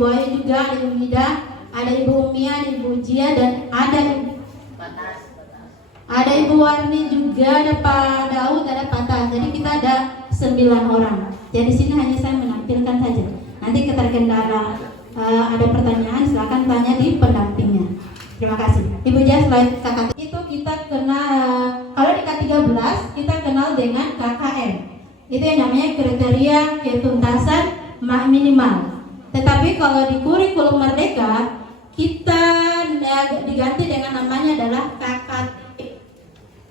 Ibu Ayu juga, ada Ibu Mida, ada Ibu Umi, ada Ibu Jia, dan ada Ibu Warni juga, ada Pak Daud, ada Pak Tan. Jadi kita ada 9 orang. Jadi sini hanya saya menampilkan saja. Nanti keterkendala ada pertanyaan, silakan tanya di pendampingnya. Terima kasih. Ibu Jia, selain KKT itu kita kenal, kalau di K13 kita kenal dengan KKM. Itu yang namanya kriteria ketuntasan minimal. Tetapi kalau di kurikulum Merdeka kita diganti dengan namanya adalah KKT,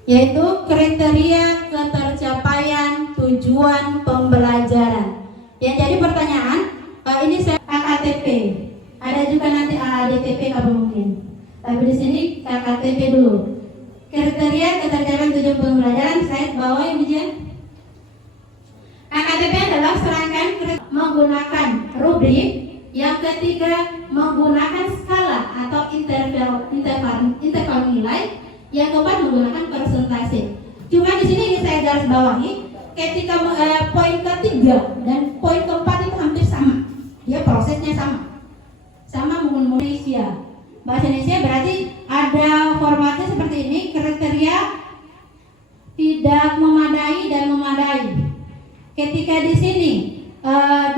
yaitu kriteria ketercapaian tujuan pembelajaran. Yang jadi pertanyaan, ini saya KKTP. Ada juga nanti ADTP apa mungkin. Tapi di sini KKTP dulu. Kriteria ketercapaian tujuan pembelajaran saya bawa Ibu Jen. KKTP adalah serangkaian menggunakan rubrik, yang ketiga menggunakan skala atau interval nilai, yang keempat menggunakan persentase. Cuma di sini ingin saya garis bawahi, ketika poin ketiga dan poin keempat itu hampir sama, dia prosesnya sama menggunakan Indonesia. Bahasa Indonesia berarti ada formatnya seperti ini, kriteria tidak memadai dan memadai. Ketika di sini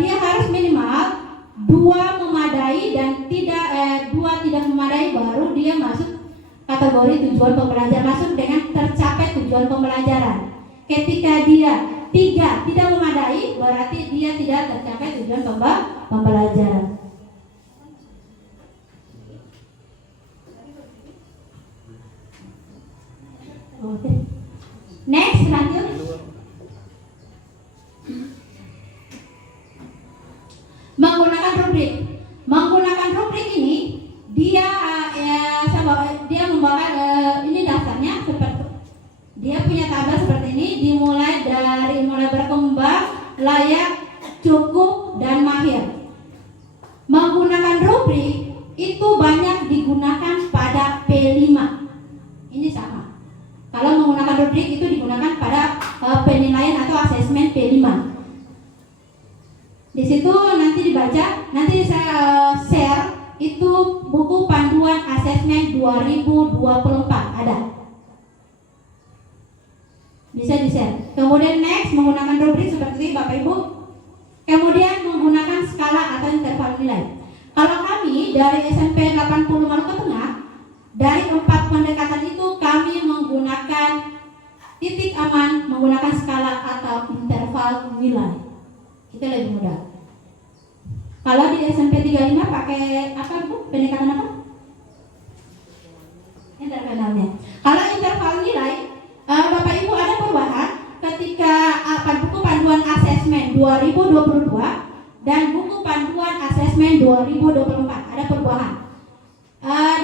dia harus minimal 2 memadai dan 2 tidak memadai, baru dia masuk kategori tujuan pembelajaran, masuk dengan tercapai tujuan pembelajaran. Ketika dia 3 tidak memadai, berarti dia tidak tercapai tujuan pembelajaran. Oke. Next, lanjut. Menggunakan rubrik ini dia membawa ini dasarnya seperti dia punya tabel seperti ini, dimulai dari mulai berkembang, layak, cukup, dan mahir. Menggunakan rubrik itu banyak digunakan pada P5. Ini sama. Kalau menggunakan rubrik itu digunakan pada penilaian atau asesmen P5. Di situ nanti dibaca, nanti saya share itu buku panduan asesmen 2024 ada. Bisa di-share. Kemudian next menggunakan rubrik seperti Bapak Ibu. Kemudian menggunakan skala atau interval nilai. Kalau kami dari SMP 80 Maluku Tengah, dari 4 pendekatan itu kami menggunakan titik aman, menggunakan skala atau interval nilai. Kita lebih mudah. Kalau di SMP 35 pakai apa Bu? Pendekatan apa? Intervalnya. Kalau interval nilai, Bapak Ibu ada perubahan ketika buku panduan asesmen 2022 dan buku panduan asesmen 2024 ada perubahan.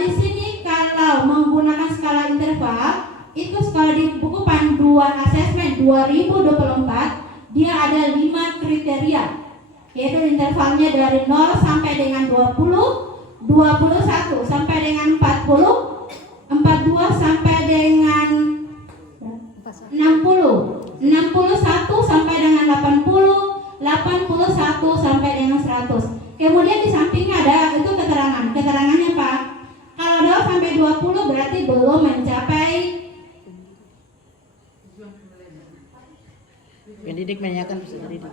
Di sini kalau menggunakan skala interval itu skala di buku panduan asesmen 2024 dia ada 5 kriteria, yaitu intervalnya dari 0 sampai dengan 20, 21 sampai dengan 40, 42 sampai dengan 60, 61 sampai dengan 80, 81 sampai dengan 100. Kemudian di sampingnya ada itu keterangannya Pak. Kalau 0 sampai 20 berarti belum mencapai. Pendidik menanyakan bisa pendidik.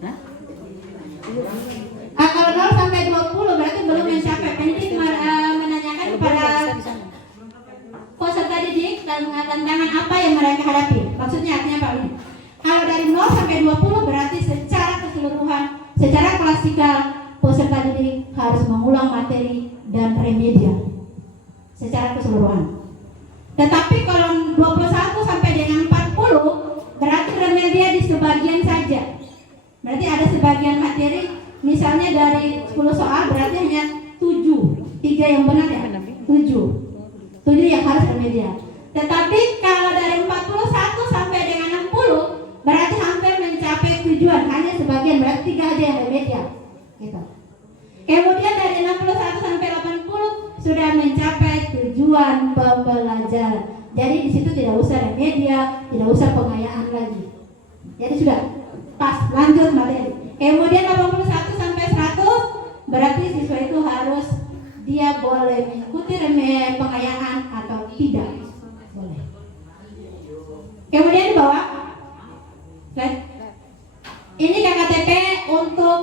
Nah? Kalau 0 sampai 20 berarti belum mencapai. Pendidik menanyakan kepada peserta didik tantangan apa yang mereka hadapi. Maksudnya artinya Pak Udi. Kalau dari 0 sampai 20 berarti secara keseluruhan, secara klasikal peserta didik harus mengulang materi dan remedial secara keseluruhan. Tetapi kalau 21 sampai dengan 40 berarti remedial di sebagian saja. Berarti ada sebagian materi, misalnya dari 10 soal berarti hanya 7, 3 yang benar ya, 7 yang harus remedial. Tetapi kalau dari 41 sampai dengan 60 berarti hampir mencapai tujuan, hanya sebagian, berarti 3 aja yang remedial gitu. Kemudian dari 61 sampai 80 sudah mencapai tujuan pembelajaran. Jadi di situ tidak usah remedial, tidak usah pengayaan lagi. Jadi sudah pas, lanjut materi. Kemudian 81 sampai 100 berarti siswa itu harus dia boleh mengikuti pengayaan atau tidak. Boleh. Kemudian di bawah ini KKTP untuk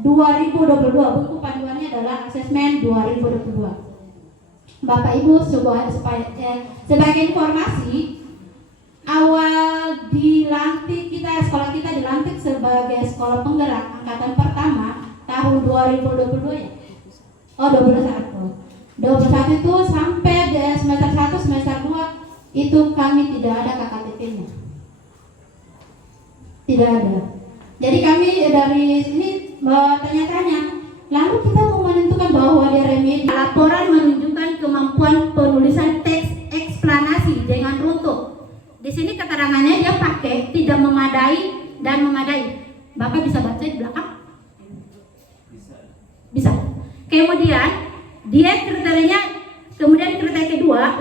2022, buku panduannya adalah asesmen 2022. Bapak Ibu sebagai informasi, awal dilantik sekolah kita dilantik sebagai sekolah penggerak angkatan pertama tahun 2022 ya. Oh 21 itu sampai semester 1 semester 2 itu kami tidak ada KKTP-nya. Tidak ada. Jadi kami dari sini tanya-tanya, lalu kita mau menentukan bahwa ada remedi. Laporan menunjukkan kemampuan penulisan teks eksplanasi dengan runtut. Di sini keterangannya dia pakai tidak memadai dan memadai. Bapak bisa baca di belakang? Bisa. Kemudian dia kriterianya, kemudian kriteria kedua,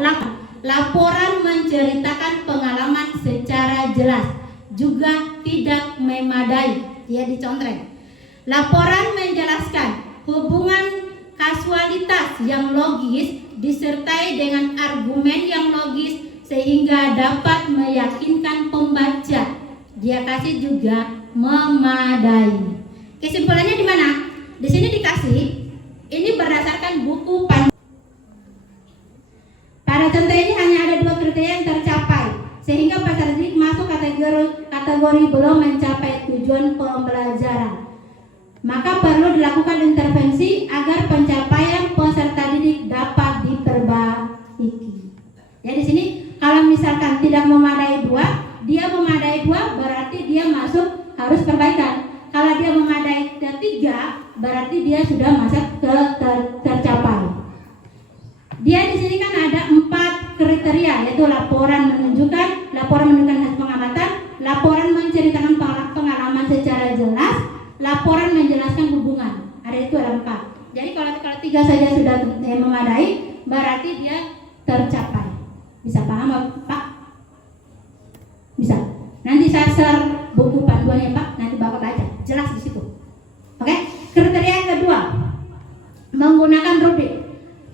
laporan menceritakan pengalaman secara jelas, juga tidak memadai, dia dicontreng. Laporan menjelaskan hubungan kasualitas yang logis disertai dengan argumen yang logis sehingga dapat meyakinkan pembaca. Dia kasih juga memadai. Kesimpulannya di mana? Di sini dikasih, ini berdasarkan buku panduan. Pada contoh ini hanya ada 2 kriteria yang tercapai, sehingga peserta didik masuk kategori belum mencapai tujuan pembelajaran. Maka perlu dilakukan intervensi agar pencapaian peserta didik dapat diperbaiki. Ya di sini kalau misalkan tidak memadai 2, dia memadai 2 berarti dia masuk harus perbaikan. Kalau dia memadai 3, berarti dia sudah masuk ke tercapai. Dia di sini kan ada 4 kriteria, yaitu laporan menunjukkan hasil pengamatan, laporan menceritakan pengalaman secara jelas, laporan menjelaskan hubungan. Ada 4. Jadi kalau 3 saja sudah memadai, berarti dia tercapai. Bisa paham Pak? Bisa. Nanti saya share buku panduannya Pak, nanti Bapak baca, jelas di situ. Oke? Kriteria yang kedua, menggunakan rubrik.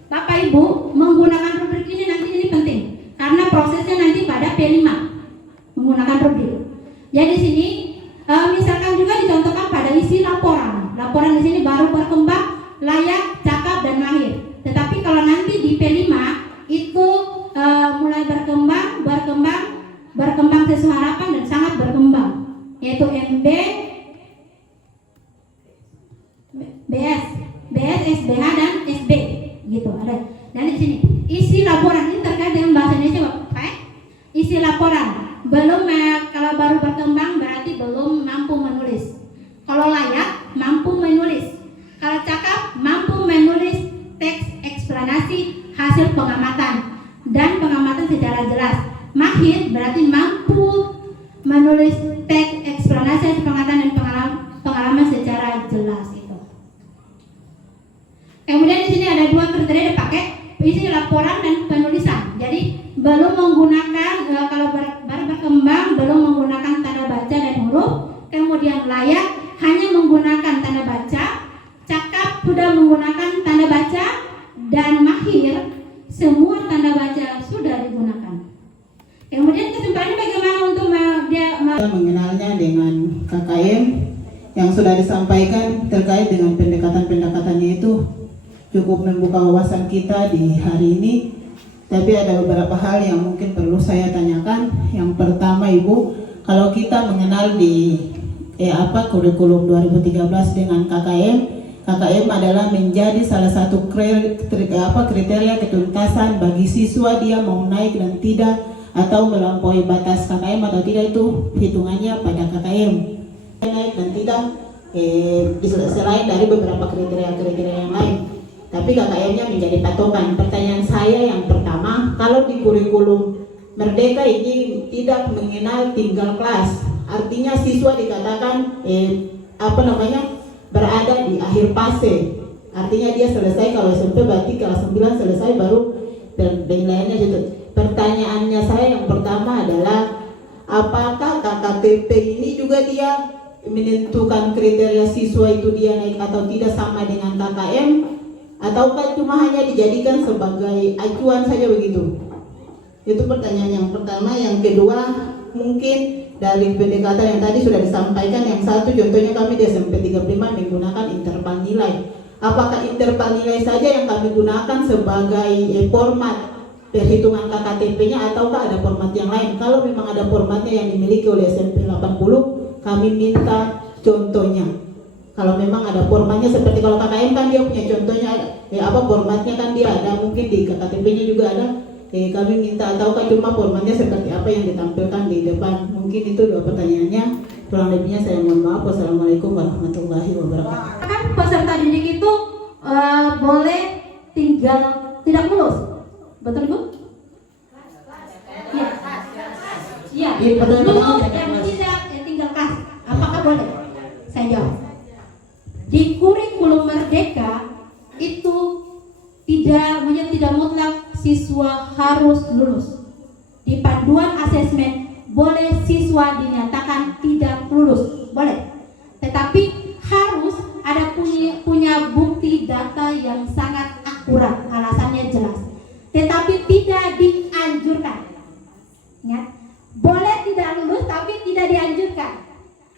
Bapak Ibu, menggunakan rubrik ini penting karena prosesnya nanti pada P5 menggunakan rubrik. Jadi di sini misalkan juga dicontohkan pada isi laporan. Laporan di sini baru berkembang, layak, cakap dan mahir. Tetapi kalau nanti di P5 itu mulai berkembang sesuai harapan dan sangat berkembang, yaitu MB, BS, SBH dan SB. Gitu ada. Dan di sini isi laporan ini terkait dengan bahasa Indonesia Bapak. Isi laporan belum kalau baru berkembang berarti belum mampu menulis. Kalau layak mampu menulis. Kalau cakap mampu menulis teks eksplanasi hasil pengamatan dan pengamatan secara jelas. Mahir berarti mampu menulis teks eksplanasi hasil pengamatan dan pengalaman secara jelas. Kemudian di sini ada 2 kriteria dipakai, isi laporan dan penulisan. Jadi belum menggunakan kalau baru berkembang belum menggunakan tanda baca dan huruf. Kemudian layak hanya menggunakan tanda baca, cakap sudah menggunakan tanda baca, dan mahir semua tanda baca sudah digunakan. Kemudian kesimpulannya bagaimana untuk dia mengenalnya dengan KKM yang sudah disampaikan terkait dengan pendekatan-pendekatannya itu cukup membuka wawasan kita di hari ini. Tapi ada beberapa hal yang mungkin perlu saya tanyakan. Yang pertama Ibu, kalau kita mengenal di kurikulum 2013 dengan KKM adalah menjadi salah satu kriteria ketuntasan bagi siswa dia mau naik dan tidak atau melampaui batas KKM atau tidak, itu hitungannya pada KKM. Naik dan tidak selain dari beberapa kriteria yang lain. Tapi KKM-nya menjadi patokan. Pertanyaan saya yang pertama, kalau di kurikulum Merdeka ini tidak mengenal tinggal kelas, artinya siswa dikatakan berada di akhir fase. Artinya dia selesai kalau SMP berarti kelas 9 selesai baru dan lainnya gitu. Pertanyaannya saya yang pertama adalah apakah KKTP ini juga dia menentukan kriteria siswa itu dia naik atau tidak sama dengan KKM, ataukah cuma hanya dijadikan sebagai acuan saja begitu? Itu pertanyaan yang pertama. Yang kedua, mungkin dari pendekatan yang tadi sudah disampaikan, yang satu contohnya kami di SMP 35 menggunakan interval nilai. Apakah interval nilai saja yang kami gunakan sebagai format perhitungan KKTP-nya, ataukah ada format yang lain? Kalau memang ada formatnya yang dimiliki oleh SMP 80, kami minta contohnya. Kalau memang ada formatnya, seperti kalau KKM kan dia punya contohnya, formatnya kan dia ada, mungkin di KKTP-nya juga ada. Kami minta, ataukah cuma formatnya seperti apa yang ditampilkan di depan? Mungkin itu dua pertanyaannya. Kurang lebihnya saya mohon maaf. Wassalamualaikum warahmatullahi wabarakatuh. Kan peserta didik itu boleh tinggal tidak lulus, betul Ibu? Iya. Iya. Lulus yang tidak tinggal kelas, apakah boleh? Saya jawab. Di kurikulum Merdeka itu tidak mutlak siswa harus lulus. Di panduan asesmen boleh siswa dinyatakan tidak lulus, boleh. Tetapi harus ada punya bukti data yang sangat akurat, alasannya jelas. Tetapi tidak dianjurkan. Ingat, boleh tidak lulus tapi tidak dianjurkan.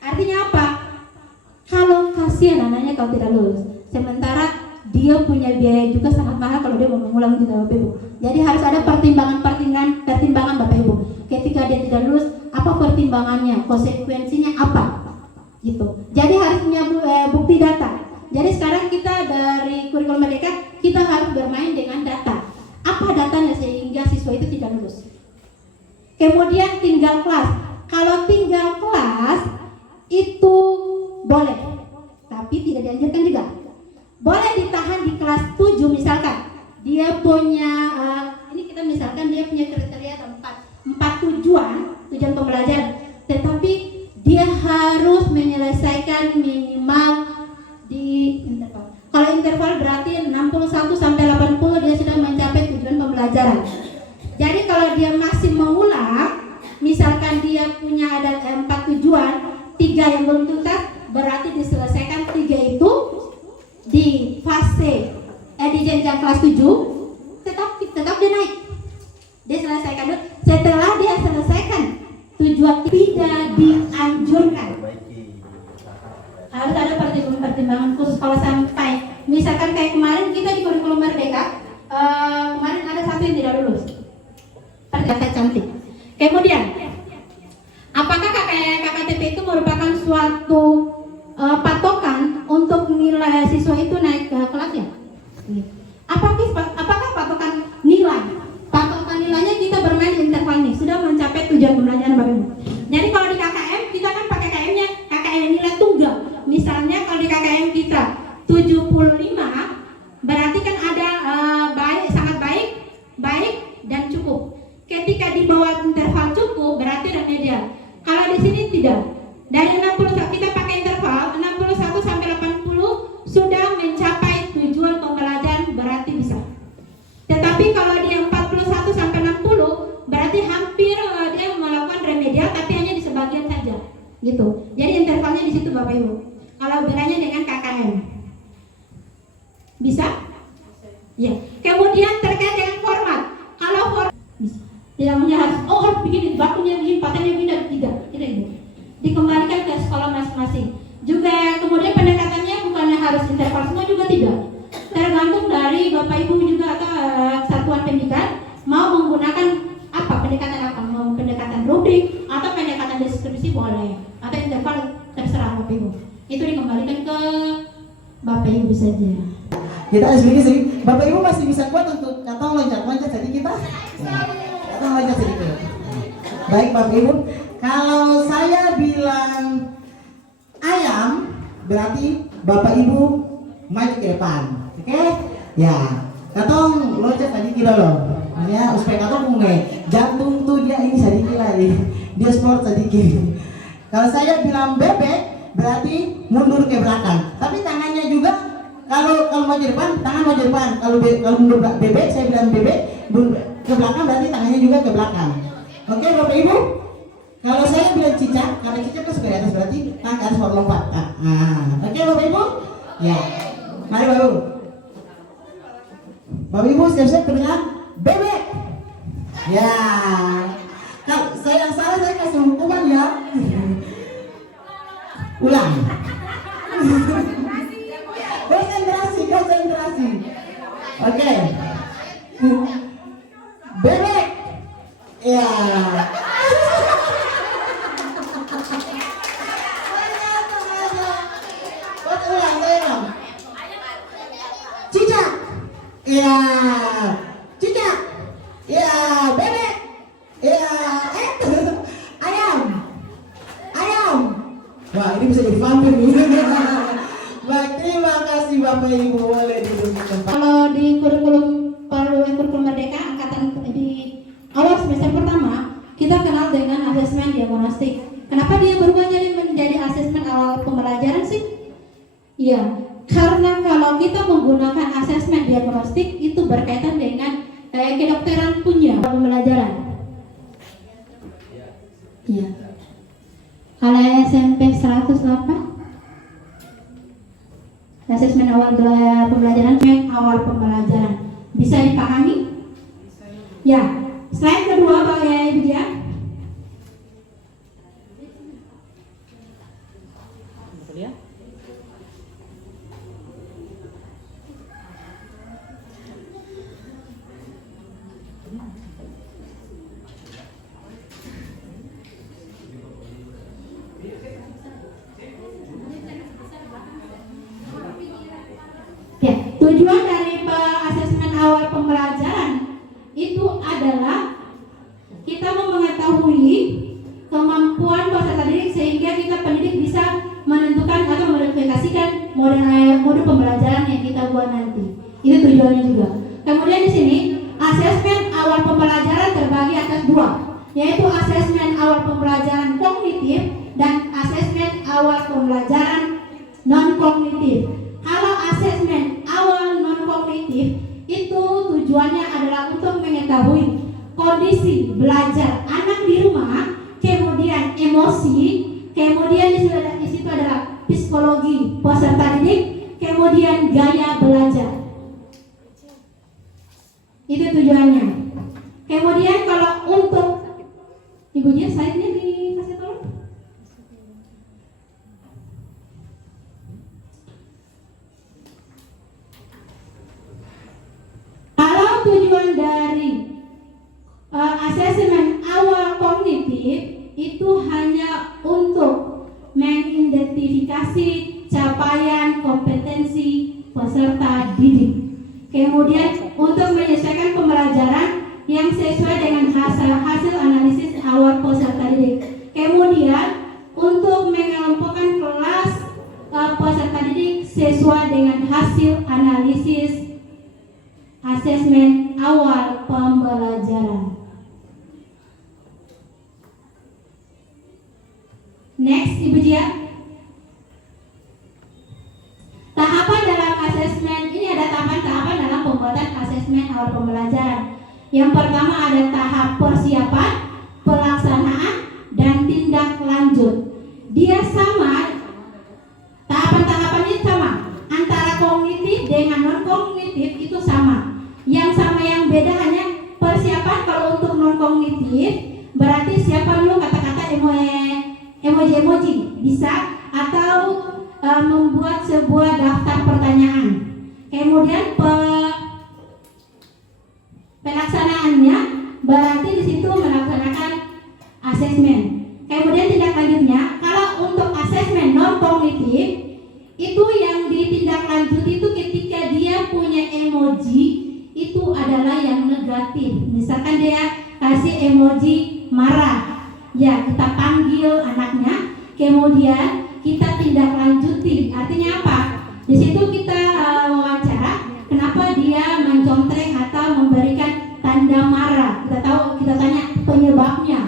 Artinya apa? Kalau kasihan anaknya kalau tidak lulus, sementara dia punya biaya juga sangat mahal kalau dia mau mengulang juga Bapak Ibu. Jadi harus ada pertimbangan Bapak Ibu. Ketika dia tidak lulus, apa pertimbangannya, konsekuensinya apa, gitu. Jadi harus punya bukti data. Jadi sekarang kita dari kurikulum Merdeka kita harus bermain dengan data. Apa datanya sehingga siswa itu tidak lulus? Kemudian tinggal kelas. Kalau tinggal kelas itu boleh, tapi tidak dianjurkan juga. Boleh ditahan di kelas 7 misalkan. Dia punya ini kita misalkan dia punya kriteria 4 tujuan pembelajaran, tetapi dia harus menyelesaikan minimal di interval. Kalau interval berarti 61 sampai 80 dia sudah mencapai tujuan pembelajaran. Jadi kalau dia masih mengulang, misalkan dia punya ada 4 tujuan, 3 yang belum tuntas, berarti diselesaikan 3 itu di fase di jenjang kelas 7, tetap dia naik. Dia selesaikan dulu. Setelah dia selesaikan tujuan, tidak dianjurkan. Harus ada pertimbangan khusus. Kalau sampai misalkan kayak kemarin kita di kurikulum Merdeka, kemarin ada satu yang tidak lulus. Ternyata cantik. Kemudian, apakah KKTP itu merupakan suatu patokan untuk nilai siswa itu naik ke kelasnya? Apakah patokan nilai? Patokan nilainya kita bermain di interval ini sudah mencapai tujuan pembelajaran Bapak Ibu. Jadi kalau di KKM kita kan pakai KKM-nya KKM nilai tunggal. Misalnya kalau di KKM kita 75, berarti kan ada baik, sangat baik, baik dan cukup. Ketika di bawah interval cukup berarti remedial. Kalau di sini tidak. Dari 60 kita pakai interval 61 sampai 80 sudah mencapai tujuan pembelajaran berarti bisa. Tetapi kalau dia 41 sampai 60 berarti hampir dia melakukan remedial tapi hanya di sebagian saja. Gitu. Jadi intervalnya di situ Bapak Ibu. Kalau bedanya dengan KKM. Bisa? Ya. Kemudian terkait dengan format. Kalau format tidak punya harus begini, bakunya begini, patennya begini, tidak Ibu. Dikembalikan ke sekolah masing-masing. Juga kemudian pendekatannya bukannya harus interval semua juga tidak. Tergantung dari Bapak Ibu juga atau satuan pendidikan mau menggunakan apa, pendekatan apa, mau pendekatan rubrik atau pendekatan deskripsi boleh, atau interval terserah Bapak Ibu. Itu dikembalikan ke Bapak Ibu saja. Kita sedikit. Bapak Ibu masih bisa kuat untuk atau loncat tadi kita? Atau loncat sedikit. Baik Bapak Ibu, kalau saya bilang ayam berarti Bapak Ibu maju ke depan. Oke? Ya. Katong loncat tadi kita loh. Ya, supaya katong mulai jantung tuh dia ini sedikit lagi. Dia sport sedikit. Kalau saya bilang bebek berarti mundur ke belakang. Tapi tangannya juga kalau maju depan, tangan maju depan. Kalau mundur bebek, saya bilang bebek ke belakang berarti tangannya juga ke belakang. Oke, Bapak Ibu? Kalau saya bilang cicak, karena cicak kan suka di atas berarti tangan ke atas baru lompat. Oke Bapak Ibu? Ya. Mari Bapak Ibu. Bapak Ibu siap-siap dengan bebek. Ya. Kalau saya yang salah saya kasih hukuman ya. Ulang. Konsentrasi. Oke. Bebek. Ya. Ulang. Cicak. Ya. Cicak. Ya. Bebek. Ya. Ayam. Wah, ini bisa jadi vampir nih. Baik, terima kasih Bapak Ibu, boleh duduk di tempat. Kalau di kurikulum Merdeka angkatan di awal semester pertama, kita kenal dengan asesmen diagnostik. Kenapa dia berubah menjadi asesmen awal pembelajaran sih? Iya, karena kalau kita menggunakan asesmen diagnostik itu berkaitan dengan kedokteran punya pembelajaran. Iya. Kalau SMP 108 asesmen awal pembelajaran bisa dipahami? Ya. Slide kedua Pak ya Ibu ya. Ya. Ya, tujuan dari asesmen awal pembelajaran itu adalah kita mau mengetahui kemampuan peserta didik sehingga kita pendidik bisa menentukan atau modifikasikan mode pembelajaran yang kita buat nanti. Itu tujuannya juga. Kemudian di sini asesmen awal pembelajaran terbagi atas dua, yaitu asesmen awal pembelajaran kognitif dan asesmen awal pembelajaran non kognitif. Kalau asesmen awal non kognitif itu tujuannya adalah untuk mengetahui kondisi belajar anak di rumah, kemudian emosi, kemudian di situ adalah psikologi peserta didik, kemudian gaya belajar. Itu tujuannya. Kemudian kalau untuk ibunya slide-nya dikasih tolong. Kalau tujuan dari asesmen awal kognitif itu hanya untuk mengidentifikasi capaian kompetensi peserta didik. Kemudian untuk menyelesaikan pembelajaran yang sesuai dengan hasil analisis awal peserta didik. Kemudian untuk mengelompokkan kelas peserta didik sesuai dengan hasil analisis asesmen awal pembelajaran. Next, Ibu Jia. Tahapan dalam asesmen ini ada tahapan-tahapan dalam pembuatan asesmen awal pembelajaran. Yang pertama ada tahap persiapan, pelaksanaan, dan tindak lanjut. Dia sama, tahapan-tahapan ini sama. Antara kognitif dengan non kognitif itu sama. Yang sama yang beda hanya persiapan. Kalau untuk non kognitif berarti siapa dulu kata-kata emoji bisa, atau membuat sebuah daftar pertanyaan. Kemudian pelaksanaannya berarti di situ melaksanakan asesmen. Kemudian tindak lanjutnya, kalau untuk asesmen non kognitif itu yang ditindaklanjuti itu ketika dia punya emoji itu adalah yang negatif. Misalkan dia kasih emoji marah, ya kita panggil anaknya, kemudian kita tindak lanjuti. Artinya apa? Di situ kita wawancara, kenapa dia mencontreng atau memberikan tanda marah. Kita tanya penyebabnya.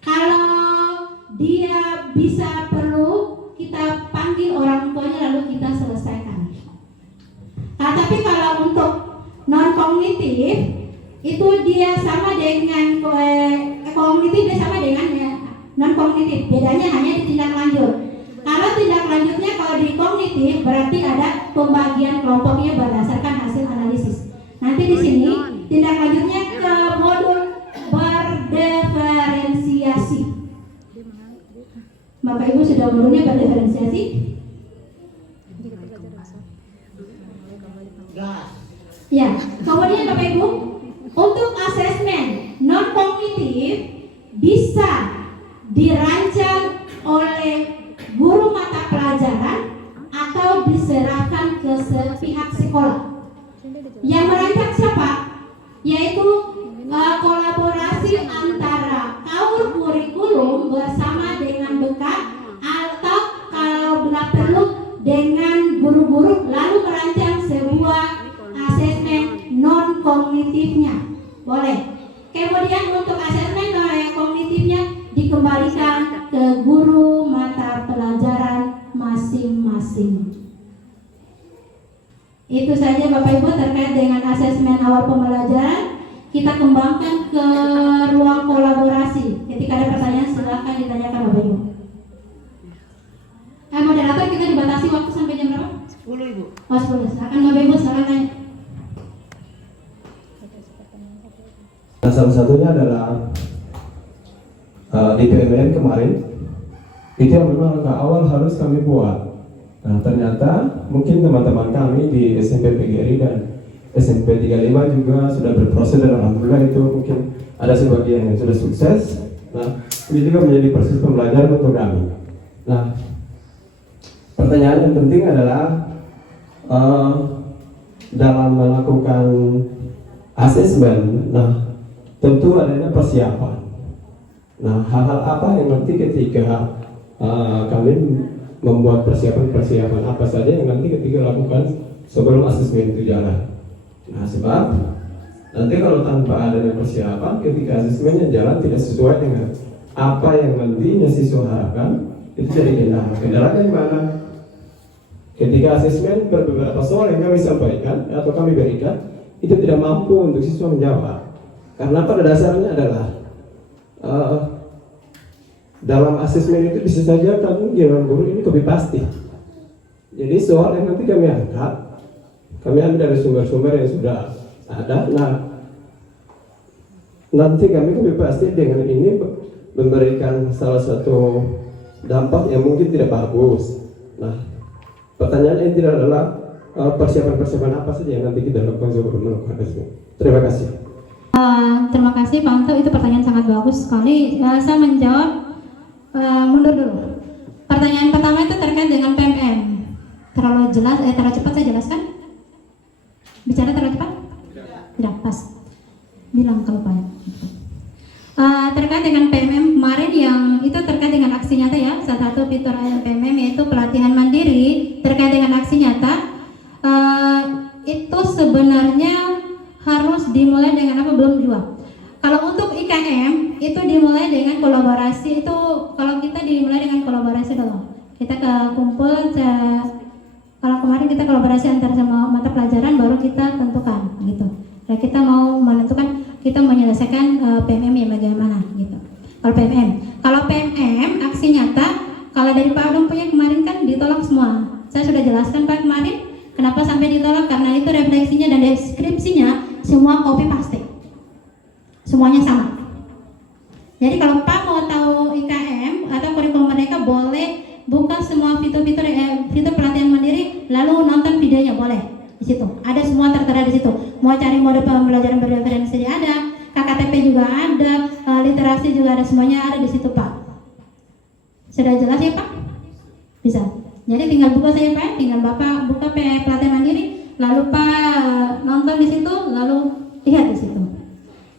Kalau dia bisa perlu, kita panggil orang tuanya lalu kita selesaikan. Nah, tapi kalau untuk non kognitif itu dia sama dengan kognitif, dia sama dengan non kognitif. Bedanya hanya di tindak lanjut. Kalau tindak lanjutnya, kalau di kognitif berarti ada pembagian kelompoknya berdasarkan hasil analisis. Nanti di sini tindak lanjutnya ke modul berdiferensiasi. Bapak Ibu sudah modulnya berdiferensiasi? Ya, kemudian Bapak Ibu, untuk asesmen non kognitif bisa dirancang oleh guru mata pelajaran atau diserahkan ke pihak sekolah. Yang merancang siapa? Yaitu kolaborasi antara kaur kurikulum bersama dengan bekat, atau kalau bila perlu dengan guru-guru, lalu merancang sebuah asesmen non kognitifnya. Boleh. Kemudian untuk asesmen non kognitifnya dikembalikan ke guru mata pelajaran masing-masing. Itu saja Bapak Ibu terkait dengan asesmen awal pembelajaran. Kita kembangkan ke ruang kolaborasi. Ketika ada pertanyaan silakan ditanyakan Bapak Ibu. Moderator, kita dibatasi waktu sampai jam berapa? 10 Ibu. Oh 10. Silakan Bapak Ibu, silakan tanya. Nah, salah satunya adalah di PMN kemarin itu yang memang langkah awal harus kami buat. Nah, ternyata mungkin teman-teman kami di SMP PGRI dan SMP 35 juga sudah berproses dan alhamdulillah itu mungkin ada sebagian yang sudah sukses. Nah, ini juga menjadi proses pembelajaran untuk kami. Nah, pertanyaan yang penting adalah dalam melakukan asesmen, nah tentu adanya persiapan. Nah, hal-hal apa yang nanti ketika kami membuat persiapan apa saja yang nanti ketika lakukan sebelum asesmen itu jalan. Nah, sebab nanti kalau tanpa adanya persiapan ketika asesmennya jalan tidak sesuai dengan apa yang nantinya siswa harapkan, itu jadi kendala. Kendalanya di mana? Ketika asesmen beberapa soal yang kami sampaikan atau kami berikan itu tidak mampu untuk siswa menjawab. Karena pada dasarnya adalah dalam asesmen itu bisa saja kami guru ini copy paste. Jadi soal yang nanti kami angkat, kami ambil dari sumber-sumber yang sudah ada. Nah, nanti kami copy paste dengan ini memberikan salah satu dampak yang mungkin tidak bagus. Nah, pertanyaan ini tidak adalah persiapan-persiapan apa saja yang nanti kita lakukan sebelum melakukan asesmen. Terima kasih. Terima kasih Pak Anto, itu pertanyaan sangat bagus sekali. Saya menjawab mundur dulu. Pertanyaan pertama itu terkait dengan PMM. Terlalu jelas, terlalu cepat saya jelaskan? Bicara terlalu cepat? Tidak, pas. Bilang kalau Pak. Terkait dengan PMM kemarin yang itu terkait dengan aksi nyata ya. Salah satu fitur PMM yaitu pelatihan mandiri terkait dengan aksi nyata. Itu sebenarnya harus dimulai dengan apa? Belum juga. Kalau untuk IKM itu dimulai dengan kolaborasi. Itu kalau kita dimulai dengan kolaborasi dulu. Kita ke kumpul. Kalau kemarin kita kolaborasi antar sama mata pelajaran baru kita tentukan gitu. Dan kita mau menentukan kita menyelesaikan PMM yang bagaimana gitu. Kalau PMM aksi nyata, kalau dari Pak Adung punya kemarin kan ditolak semua. Saya sudah jelaskan Pak kemarin kenapa sampai ditolak, karena itu refleksinya dan deskripsinya semua copy paste, semuanya sama. Jadi kalau Pak mau tahu IKM atau kurikulum mereka, boleh buka semua fitur-fitur fitur pelatihan mandiri, lalu nonton videonya boleh di situ. Ada semua tertera di situ. Mau cari mode pembelajaran berreferensi ada, KKTP juga ada, literasi juga ada, semuanya ada di situ Pak. Sudah jelas ya Pak? Bisa. Jadi tinggal buka saya Pak, tinggal Bapak buka pelatihan mandiri, lalu Pak nonton di situ, lalu lihat di situ.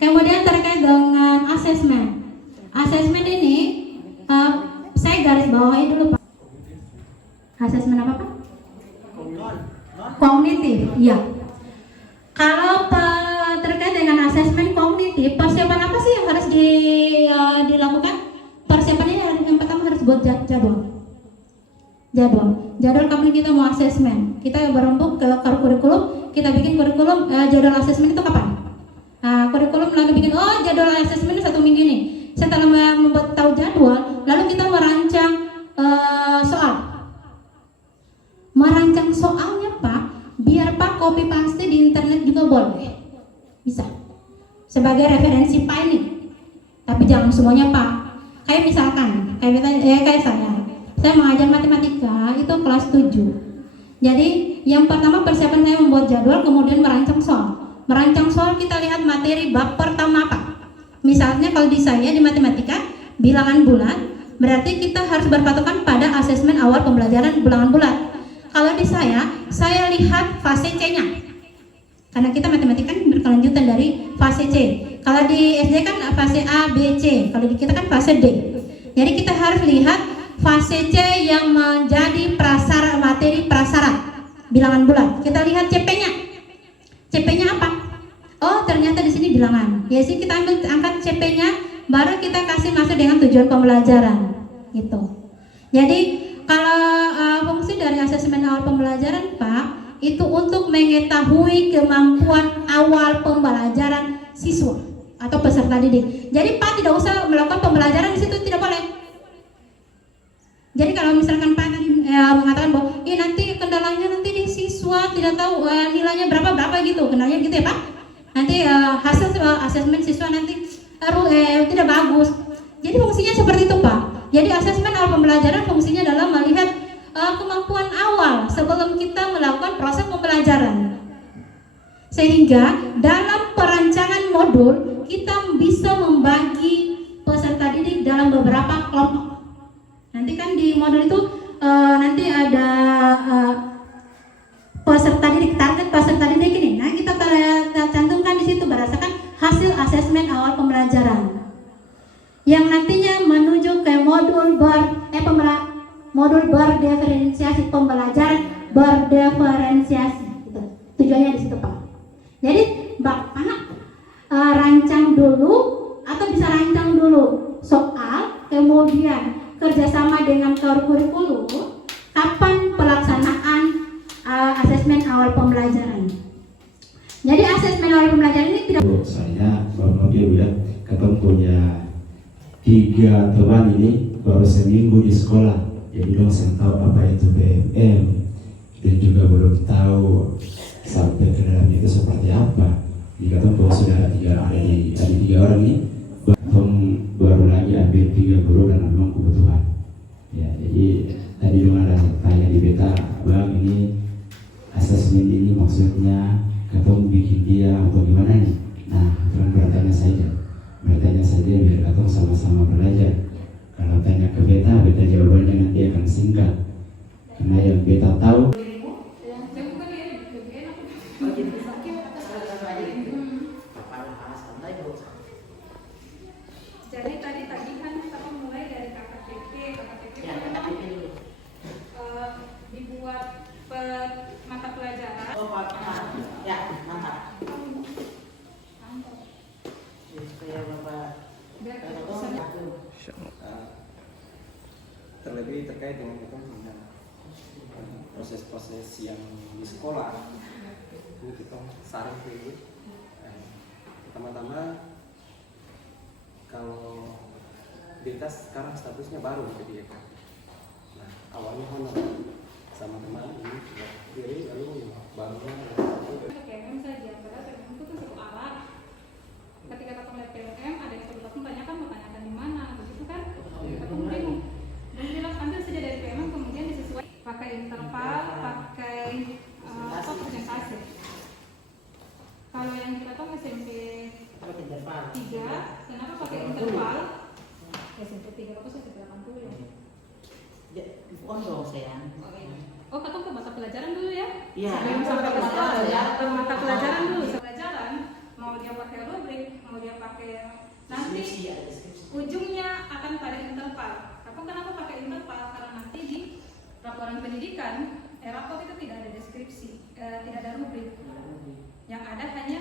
Kemudian terkait dengan asesmen. Asesmen ini saya garis bawahi dulu Pak. Asesmen apa Pak? Kognitif, iya. Kalau terkait dengan asesmen kognitif, persiapan apa sih yang harus dilakukan? Persiapannya yang pertama harus buat jadwal kapan kita mau asesmen. Kita berembuk ke kurikulum, kita bikin kurikulum, jadwal asesmen itu kapan? Kurikulum lalu bikin, jadwal asesmen 1 minggu ini. Setelah membuat tahu jadwal, sebagai referensi Pak ini. Tapi jangan semuanya Pak. Kayak misalkan, kayak saya mengajar matematika itu kelas 7. Jadi yang pertama persiapan saya membuat jadwal, kemudian merancang soal. Merancang soal kita lihat materi bab pertama apa. Misalnya kalau di saya di matematika bilangan bulat, berarti kita harus berpatokan pada asesmen awal pembelajaran bilangan bulat. Kalau di saya lihat fase C-nya. Karena kita matematika kan berkelanjutan dari fase C. Kalau di SD kan fase A, B, C. Kalau di kita kan fase D. Jadi kita harus lihat fase C yang menjadi materi prasyarat bilangan bulat. Kita lihat CP-nya. CP-nya apa? Oh, ternyata di sini bilangan. Ya sih kita angkat CP-nya, baru kita kasih masuk dengan tujuan pembelajaran. Gitu. Jadi kalau fungsi dari asesmen awal pembelajaran Pak, itu untuk mengetahui kemampuan awal pembelajaran siswa atau peserta didik. Jadi Pak tidak usah melakukan pembelajaran di situ, tidak boleh. Jadi kalau misalkan Pak mengatakan bahwa nanti kendalanya nanti di siswa tidak tahu nilainya berapa gitu, kendalanya gitu ya Pak. Nanti hasil asesmen siswa nanti tidak bagus. Jadi fungsinya seperti itu Pak. Jadi asesmen awal pembelajaran fungsinya adalah melihat kemampuan awal sebelum kita melakukan proses pembelajaran. Sehingga dalam perancangan modul kita bisa membagi peserta didik dalam beberapa kelompok. Nanti kan di modul itu nanti ada peserta didik, target peserta didik ini. Nah, kita cantumkan di situ berdasarkan hasil asesmen awal pembelajaran. Yang nantinya menuju ke modul berdiferensiasi pembelajaran berdiferensiasi. Gitu. Tujuannya di situ Pak. Jadi anak rancang dulu atau bisa rancang dulu soal, kemudian kerjasama dengan kurikulum, kapan pelaksanaan asesmen awal pembelajaran. Jadi asesmen awal pembelajaran ini tidak. Saya baru dia bilang ketemu punya 3 teman ini baru seminggu di sekolah, jadi dong saya tahu apa itu BMM dan juga belum tahu sampai ke dalamnya itu seperti apa. Dikatakan bahwa sudah ada 3 orang ini, baru lagi ambil 3 guru karena memang kebutuhan. Ya, jadi tadi dong ada tanya di beta, bang ini asesmen ini maksudnya ketemu bikin dia atau gimana nih? Nah, kalian bertanya saja biar ketemu sama-sama belajar. Kalau tanya ke beta jawabannya nanti akan singkat. Karena yang beta tahu. Jadi tadi kan kita mulai dari KKTP dibuat mata pelajaran. Ya, mantap. Supaya Bapak terlebih terkait dengan proses-proses yang di sekolah ini kita saring dulu. Pertama-tama kalau beta sekarang statusnya baru jadi ya. Nah awalnya honor sama teman ini juga diri lalu barunya PLM saja, padahal PLM itu satu arah. Ketika kita melihat PLM ada yang sebelum tanyakan mau tanyakan di mana, begitu kan? Kita bingung. Dan bilang ambil saja dari PLM kemudian disesuaikan pakai interval, pakai presentasi. Kalau yang kita tahu SMP 3, kenapa pakai interval? SMP 3 apa SMP 80 ya? bukan dong sayang. Oh, ketemu ke mata pelajaran dulu ya? Iya. Sebelum sampai ke mata pelajaran dulu. Pelajaran mau dia pakai rubrik, mau dia pakai nanti ujungnya akan pada interval. Tapi kenapa pakai interval? Karena nanti di laporan pendidikan, rapor itu tidak ada deskripsi, tidak ada rubrik. Yang ada hanya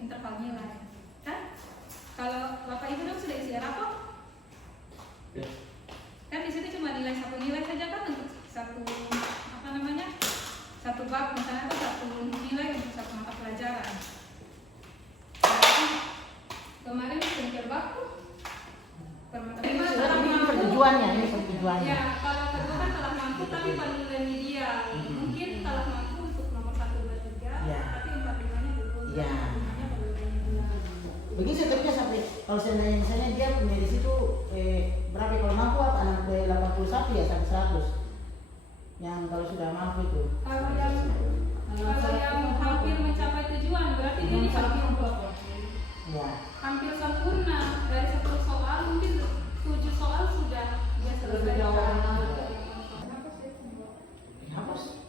interval nilai. Kan? Kalau Bapak Ibu dong sudah isi rapor? Kan di sini cuma nilai satu nilai saja kan untuk satu bab misalnya itu satu nilai untuk satu mata pelajaran. Kemarin sengkel baku Pertujuannya ini pertujuannya. ya, kalau kedua kan telah mampu tapi pada nilai media mungkin telah mampu untuk nomor 1, 2, 3 Ya. tapi 4, 5 nya belum. Ya. Lima-nya belum. Begitu Kalau seandainya misalnya dia punya di situ berapa kalau mampu apa anak dari 81 ya sampai 100. Yang kalau sudah mampu itu. Kalau yang hampir mencapai tujuan berarti dia ini Ya. hampir sempurna. Dari 10 soal mungkin 7 soal sudah dia selesai. Hapus.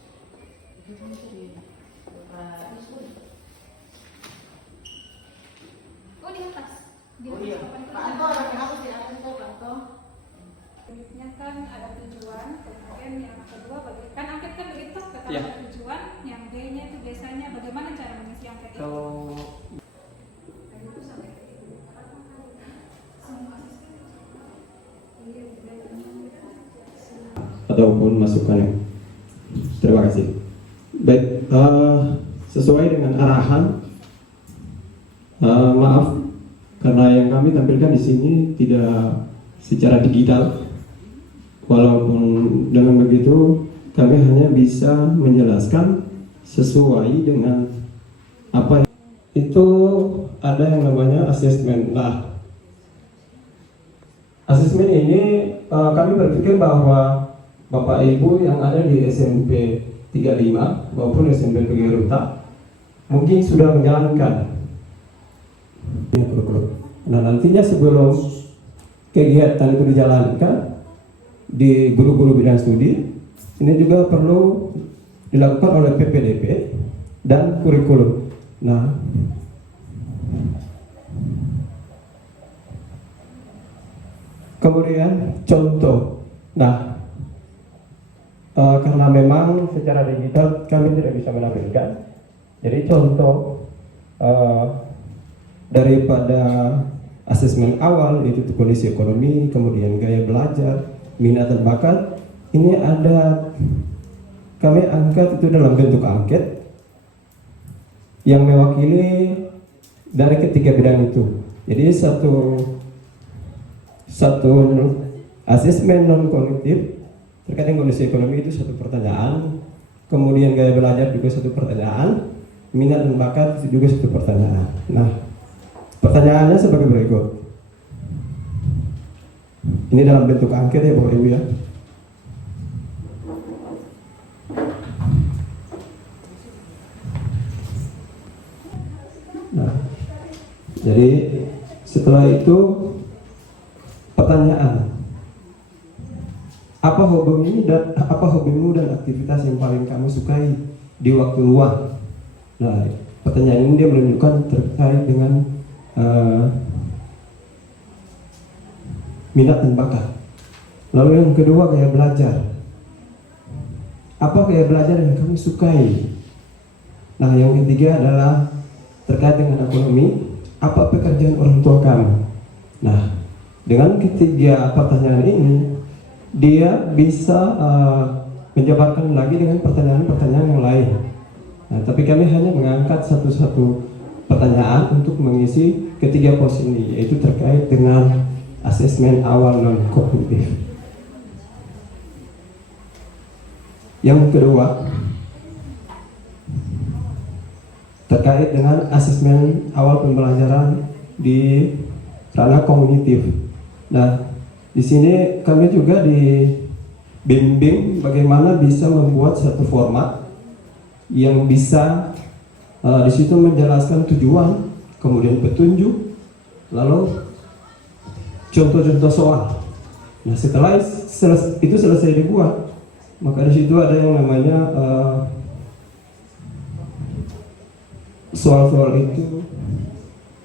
Oh di atas. Oh iya. Pak Anto orang yang hapus di atas itu Pak Anto. Unitnya kan ada tujuan, kemudian yang kedua kan angket kan begitu kata Ya. ada tujuan, yang D-nya itu biasanya bagaimana cara mengisi angket itu? Kalau ataupun masukan. Terima kasih. Baik, sesuai dengan arahan, maaf karena yang kami tampilkan di sini tidak secara digital. Walaupun dengan begitu kami hanya bisa menjelaskan sesuai dengan apa itu ada yang namanya asesmen. Nah, asesmen ini kami berpikir bahwa Bapak Ibu yang ada di SMP 35 maupun SMP Pegiruta mungkin sudah menjalankan. Nah, nantinya sebelum kegiatan itu dijalankan di guru-guru bidang studi, ini juga perlu dilakukan oleh PPDP dan kurikulum. Nah, kemudian contoh. Nah, karena memang secara digital kami tidak bisa menampilkan, jadi contoh daripada asesmen awal yaitu kondisi ekonomi, kemudian gaya belajar, minat dan bakat, ini ada kami angkat itu dalam bentuk angket yang mewakili dari ketiga bidang itu. Jadi satu asesmen non kognitif terkait dengan kondisi ekonomi itu satu pertanyaan, kemudian gaya belajar juga satu pertanyaan, minat dan bakat itu juga satu pertanyaan. Nah, pertanyaannya sebagai berikut. Ini dalam bentuk angket ya Bapak Ibu ya. Nah, jadi setelah itu pertanyaan, apa hobimu dan aktivitas yang paling kamu sukai di waktu luang? Nah, pertanyaan ini dia menunjukkan terkait dengan minat dan bakat. Lalu yang kedua, gaya belajar. Apa gaya belajar yang kamu sukai? Nah, yang ketiga adalah terkait dengan ekonomi. Apa pekerjaan orang tua kamu? Nah, dengan ketiga pertanyaan ini, dia bisa menjabarkan lagi dengan pertanyaan-pertanyaan yang lain. Nah, tapi kami hanya mengangkat satu-satu pertanyaan untuk mengisi ketiga pos ini, yaitu terkait dengan asesmen awal non kognitif. Yang kedua, terkait dengan asesmen awal pembelajaran di ranah kognitif. Nah, di sini kami juga dibimbing bagaimana bisa membuat satu format yang bisa di situ menjelaskan tujuan, kemudian petunjuk, lalu contoh-contoh soal. Nah, setelah itu selesai dibuat, maka di situ ada yang namanya soal-soal itu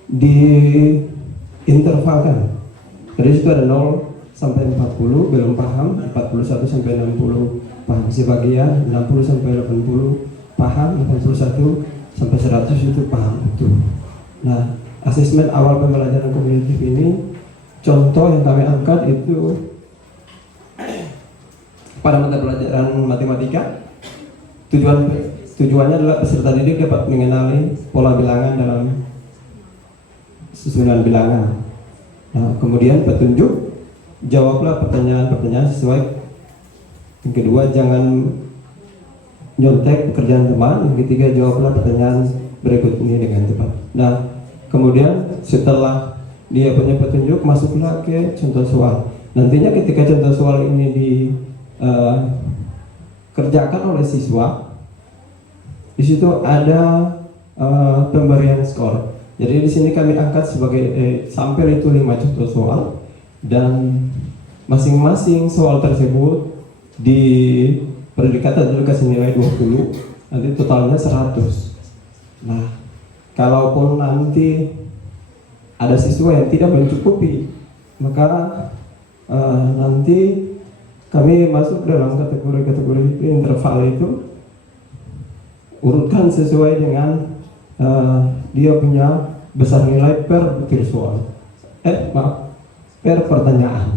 diintervalkan. Jadi situ ada 0 sampai 40 belum paham, 41 sampai 60 paham sebagian, 60 sampai 80 paham, 81 sampai 100 itu paham itu. Nah, asesmen awal pembelajaran kognitif ini contoh yang kami angkat itu pada mata pelajaran matematika. Tujuannya adalah peserta didik dapat mengenali pola bilangan dalam susunan bilangan. Nah, kemudian petunjuk, jawablah pertanyaan-pertanyaan sesuai. Yang kedua, jangan nyontek pekerjaan teman. Yang ketiga, jawablah pertanyaan berikut ini dengan tepat. Nah, kemudian setelah dia punya petunjuk, masuklah ke contoh soal. Nantinya ketika contoh soal ini dikerjakan oleh siswa, di situ ada pemberian skor. Jadi di sini kami angkat sebagai sampel itu 5 contoh soal, dan masing-masing soal tersebut diberi dikasih nilai 20, nanti totalnya 100. Nah, kalaupun nanti ada siswa yang tidak mencukupi, maka nanti kami masuk dalam kategori-kategori itu, interval itu, urutkan sesuai dengan dia punya besar nilai per butir soal. Per pertanyaan.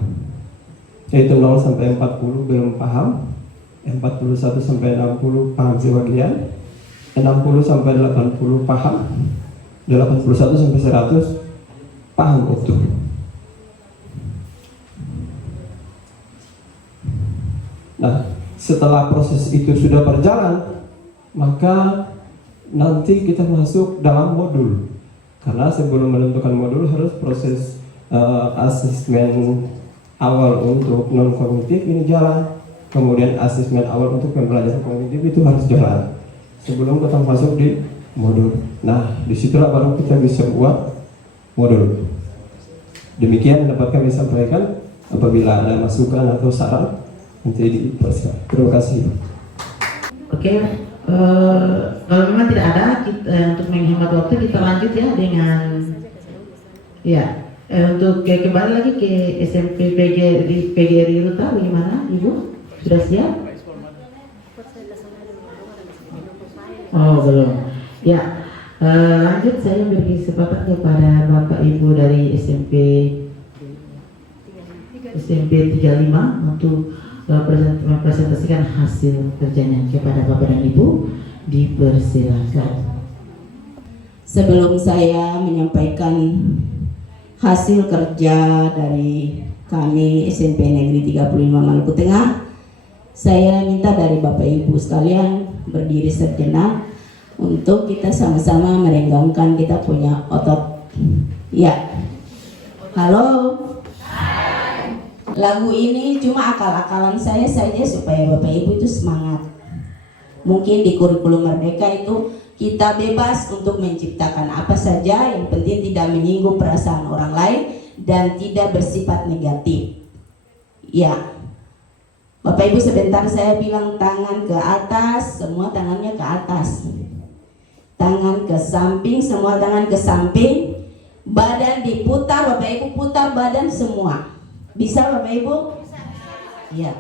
Yaitu 0 sampai 40 belum paham, 41 sampai 60 paham sebagian, 60 sampai 80 paham, 81 sampai 100 paham utuh. Nah, setelah proses itu sudah berjalan, maka nanti kita masuk dalam modul. Karena sebelum menentukan modul harus proses asesmen awal untuk non kognitif ini jalan, kemudian asesmen awal untuk pembelajaran kognitif itu harus jalan sebelum kita masuk di modul. Nah, disitulah baru kita bisa buat modul. Demikian dapat kami sampaikan. Apabila ada masukan atau saran, nanti dipersilakan. Terima kasih. Oke, kalau memang tidak ada, untuk menghemat waktu kita lanjut ya dengan untuk kembali lagi ke SMP PGRI Ruta. Bagaimana Ibu? Sudah siap? Oh belum. Ya, lanjut saya beri kesempatan kepada Bapak Ibu dari SMP 35 untuk mempresentasikan hasil kerjanya. Kepada Bapak dan Ibu dipersilakan. Sebelum saya menyampaikan hasil kerja dari kami SMP Negeri 35 Maluku Tengah, saya minta dari Bapak Ibu sekalian berdiri sejenak untuk kita sama-sama merenggangkan kita punya otot. Ya, halo. Lagu ini cuma akal-akalan saya saja supaya Bapak Ibu itu semangat. Mungkin di kurikulum Merdeka itu kita bebas untuk menciptakan apa saja, yang penting tidak menyinggung perasaan orang lain dan tidak bersifat negatif. Ya, Bapak Ibu sebentar saya bilang tangan ke atas, semua tangannya ke atas. Tangan ke samping, semua tangan ke samping. Badan diputar, Bapak Ibu putar badan semua. Bisa Bapak Ibu? Ya.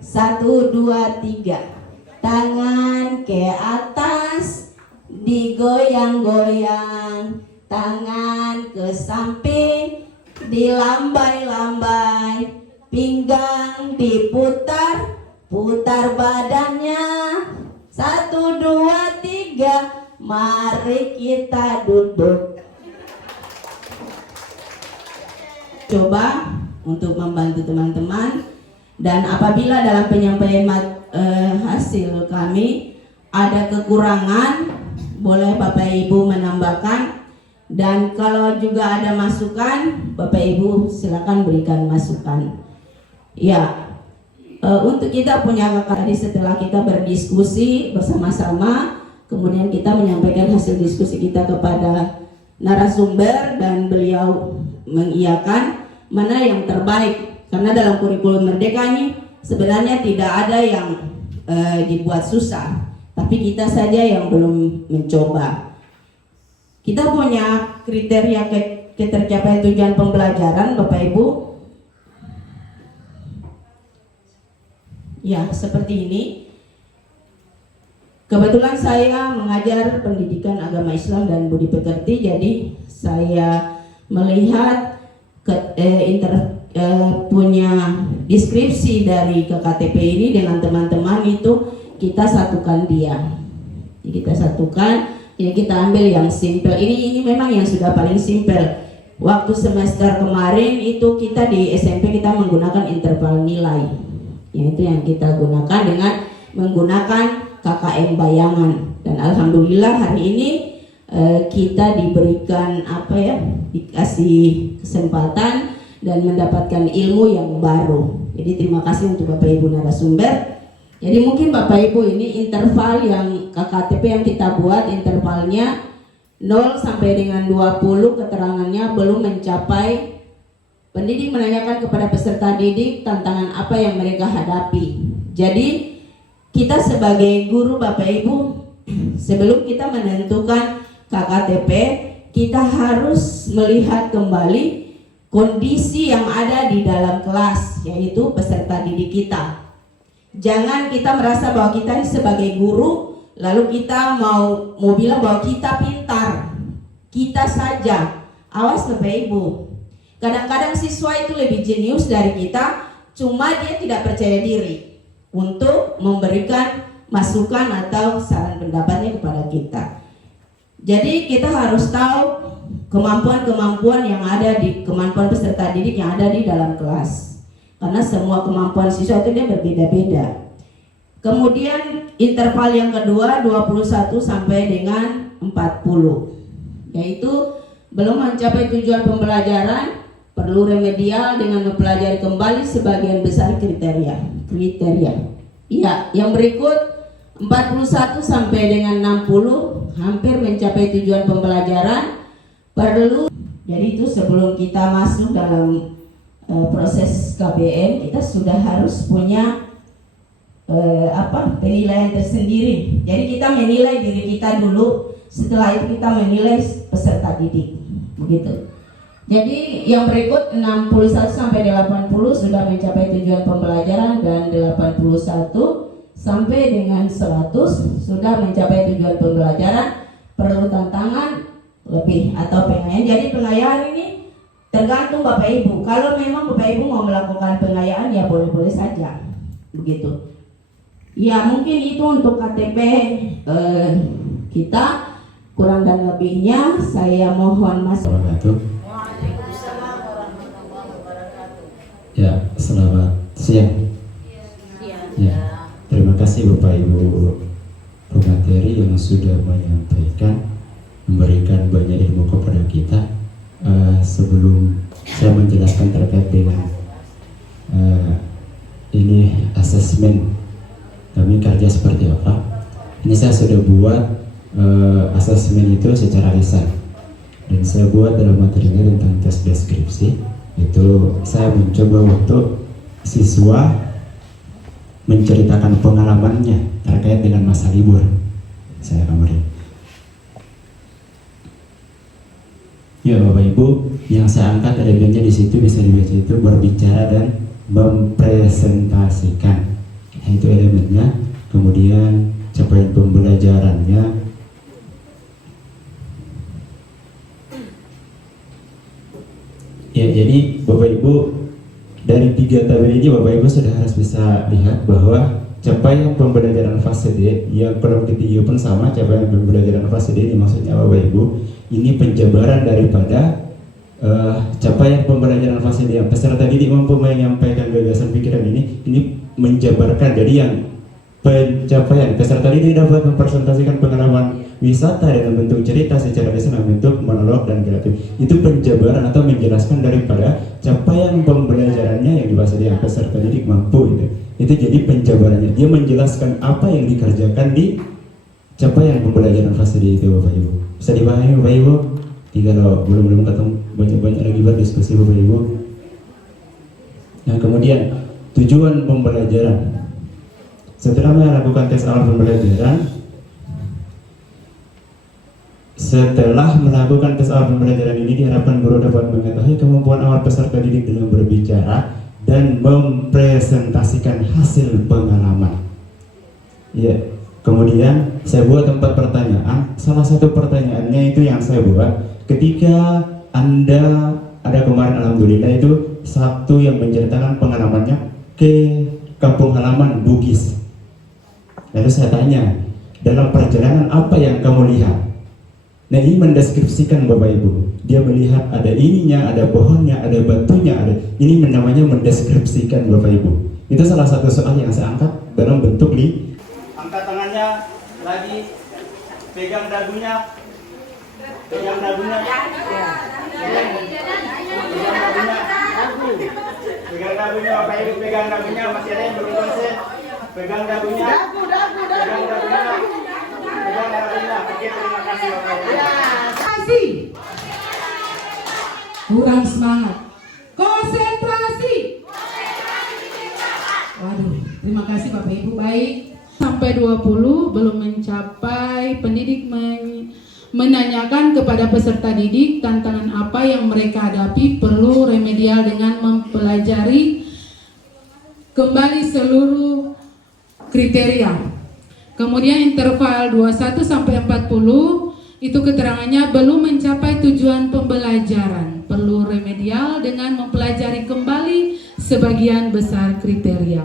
1, 2, 3. Tangan ke atas, digoyang-goyang. Tangan ke samping, dilambai-lambai. Pinggang diputar, putar badannya. 1, 2, 3. Mari kita duduk. Coba untuk membantu teman-teman, dan apabila dalam penyampaian hasil kami ada kekurangan, boleh Bapak Ibu menambahkan, dan kalau juga ada masukan, Bapak Ibu silakan berikan masukan. Ya, untuk kita punya tadi setelah kita berdiskusi bersama-sama, kemudian kita menyampaikan hasil diskusi kita kepada narasumber dan beliau mengiyakan mana yang terbaik, karena dalam kurikulum Merdeka ini sebenarnya tidak ada yang dibuat susah, tapi kita saja yang belum mencoba. Kita punya kriteria ketercapaian tujuan pembelajaran, Bapak Ibu. Ya, seperti ini. Kebetulan saya mengajar pendidikan agama Islam dan budi pekerti, jadi saya melihat punya deskripsi dari KKTP ini dengan teman-teman itu kita satukan dia. Kita satukan, ya kita ambil yang simple. Ini memang yang sudah paling simple. Waktu semester kemarin itu kita di SMP kita menggunakan interval nilai. Yaitu yang kita gunakan dengan menggunakan KKM bayangan. Dan alhamdulillah hari ini kita diberikan dikasih kesempatan dan mendapatkan ilmu yang baru. Jadi terima kasih untuk Bapak Ibu narasumber. Jadi mungkin Bapak Ibu ini interval yang KKTP yang kita buat, intervalnya 0 sampai dengan 20 keterangannya belum mencapai. Pendidik menanyakan kepada peserta didik tantangan apa yang mereka hadapi. Jadi kita sebagai guru Bapak Ibu, sebelum kita menentukan KKTP, kita harus melihat kembali kondisi yang ada di dalam kelas, yaitu peserta didik kita. Jangan kita merasa bahwa kita sebagai guru lalu kita mau bilang bahwa kita pintar, kita saja. Awas Bapak Ibu, kadang-kadang siswa itu lebih jenius dari kita, cuma dia tidak percaya diri untuk memberikan masukan atau saran pendapatnya kepada kita. Jadi kita harus tahu kemampuan-kemampuan yang ada di kemampuan peserta didik yang ada di dalam kelas. Karena semua kemampuan siswa itu dia berbeda-beda. Kemudian interval yang kedua 21 sampai dengan 40. Yaitu belum mencapai tujuan pembelajaran, perlu remedial dengan mempelajari kembali sebagian besar kriteria. Iya, yang berikut 41 sampai dengan 60 hampir mencapai tujuan pembelajaran, perlu. Jadi itu sebelum kita masuk dalam proses KBM, kita sudah harus punya penilaian tersendiri. Jadi kita menilai diri kita dulu, setelah itu kita menilai peserta didik, begitu. Jadi yang berikut 61 sampai 80 sudah mencapai tujuan pembelajaran, dan 81 sampai dengan 100 sudah mencapai tujuan pembelajaran, perlu tantangan lebih atau pengayaan. Jadi pengayaan ini tergantung Bapak Ibu. Kalau memang Bapak Ibu mau melakukan pengayaan, ya boleh-boleh saja, begitu. Ya mungkin itu untuk KTP kita, kurang dan lebihnya saya mohon masuk. Ya, selamat siang. Ya, terima kasih Bapak Ibu pemateri yang sudah menyampaikan, memberikan banyak ilmu kepada kita. Sebelum saya menjelaskan terkait dengan ini asesmen kami kerja seperti apa, ini saya sudah buat asesmen itu secara lisan, dan saya buat dalam materinya tentang tes deskripsi. Itu saya mencoba untuk siswa menceritakan pengalamannya terkait dengan masa libur. Saya akan beri. Ya Bapak Ibu, yang saya angkat elemennya di situ bisa dibaca itu berbicara dan mempresentasikan. Nah, itu elemennya. Kemudian capaian pembelajarannya. Ya, jadi Bapak Ibu dari 3 tabel ini Bapak Ibu sudah harus bisa lihat bahwa capaian pembelajaran fase D yang kurang lebih pun sama, capaian pembelajaran fase D ini maksudnya Bapak Ibu ini penjabaran daripada capaian pembelajaran fase D yang peserta didik mampu menyampaikan gagasan pikiran ini menjabarkan. Jadi yang pencapaian peserta didik dapat mempresentasikan pengalaman wisata dalam bentuk cerita secara lisan dalam bentuk monolog dan kreatif. Itu penjabaran atau menjelaskan daripada capaian pembelajarannya yang dibahas yang peserta didik mampu itu jadi penjabarannya. Dia menjelaskan apa yang dikerjakan di capaian pembelajaran fase D itu Bapak Ibu. Bisa dipahami Bapak Ibu? Kalau belum ketemu banyak lagi berdiskusi Bapak Ibu. Nah kemudian tujuan pembelajaran. Setelah melakukan tes awal pembelajaran, ini diharapkan guru dapat mengetahui kemampuan awal peserta didik dalam berbicara dan mempresentasikan hasil pengalaman. Ya, kemudian saya buat 4 pertanyaan. Salah satu pertanyaannya itu yang saya buat ketika Anda ada kemarin alhamdulillah itu satu yang menceritakan pengalamannya ke kampung halaman Bugis. Lalu saya tanya, dalam perjalanan apa yang kamu lihat? Nah ini mendeskripsikan Bapak Ibu. Dia melihat ada ininya, ada pohonnya, ada batunya, ada. Ini namanya mendeskripsikan Bapak Ibu. Itu salah satu soal yang saya angkat dalam bentuk angkat tangannya lagi, pegang dagunya, Pegang dagunya. Pegang dagunya, Bapak Ibu pegang dagunya, masih ada yang belum konsen. Pegang dagunya. Pegang dagunya. Pegang dagunya. Oke, terima kasih Bapak Ibu. Konsentrasi. Kurang semangat. Konsentrasi. Waduh, terima kasih Bapak Ibu. Baik, sampai 20 belum mencapai, pendidik menanyakan kepada peserta didik tantangan apa yang mereka hadapi, perlu remedial dengan mempelajari kembali seluruh kriteria. Kemudian interval 21 sampai 40 itu keterangannya belum mencapai tujuan pembelajaran, perlu remedial dengan mempelajari kembali sebagian besar kriteria.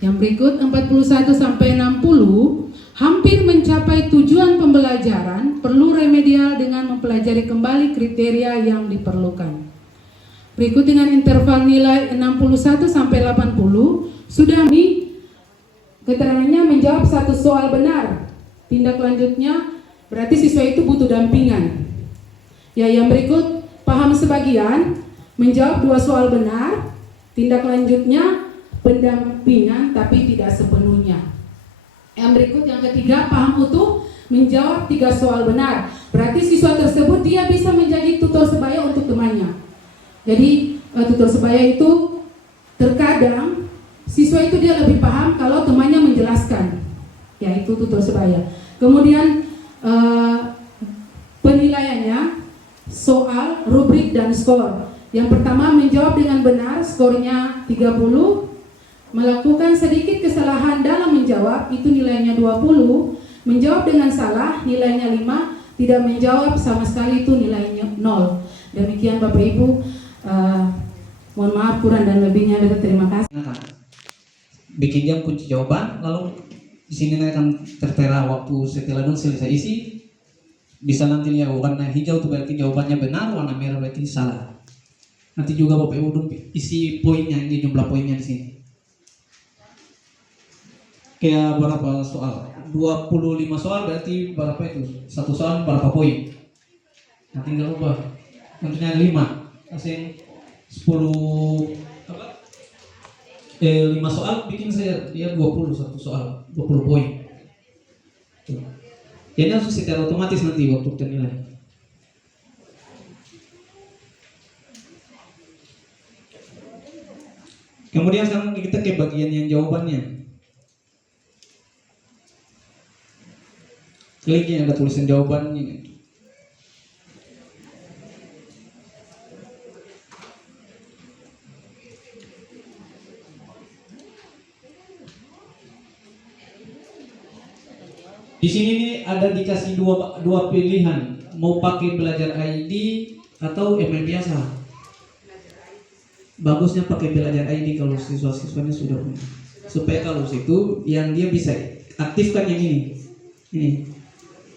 Yang berikut 41 sampai 60 hampir mencapai tujuan pembelajaran, perlu remedial dengan mempelajari kembali kriteria yang diperlukan. Berikut dengan interval nilai 61 sampai 80 sudah keterangannya menjawab satu soal benar. Tindak lanjutnya berarti siswa itu butuh dampingan. Ya, yang berikut paham sebagian, menjawab 2 soal benar. Tindak lanjutnya pendampingan tapi tidak sepenuhnya. Yang berikut yang ketiga, paham utuh, menjawab 3 soal benar. Berarti siswa tersebut dia bisa menjadi tutor sebaya untuk temannya. Jadi tutor sebaya itu terkadang siswa itu dia lebih paham kalau temannya menjelaskan, yaitu tutor sebaya. Kemudian penilaiannya soal, rubrik, dan skor. Yang pertama menjawab dengan benar, skornya 30. Melakukan sedikit kesalahan dalam menjawab, itu nilainya 20. Menjawab dengan salah, nilainya 5. Tidak menjawab sama sekali, itu nilainya 0. Demikian Bapak Ibu, mohon maaf kurang dan lebihnya. Terima kasih. Bikin jam kunci jawaban, lalu di sini akan tertera waktu setelah selesai isi. Bisa nanti ya warna hijau itu berarti jawabannya benar, warna merah berarti salah. Nanti juga Bapak Ibu isi poinnya, ini jumlah poinnya di sini. Kayak berapa soal? 25 soal berarti berapa itu? 1 soal berapa poin? Nah, tinggal ubah. Tentunya 5. Asing 10 apa? 5 soal bikin saya dia 21 soal, 20 poin. Jadi langsung secara otomatis nanti waktu ternilai. Kemudian sekarang kita ke bagian yang jawabannya. Klik yang ada tulisan jawabannya. Di sini nih ada dikasih dua pilihan, mau pakai belajar ID atau email biasa. Bagusnya pakai belajar ID kalau siswa-siswanya sudah punya, supaya kalau situ yang dia bisa aktifkan yang ini,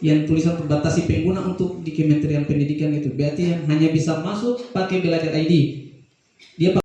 yang tulisan batasi pengguna untuk di Kementerian Pendidikan itu, berarti yang hanya bisa masuk pakai belajar ID. Dia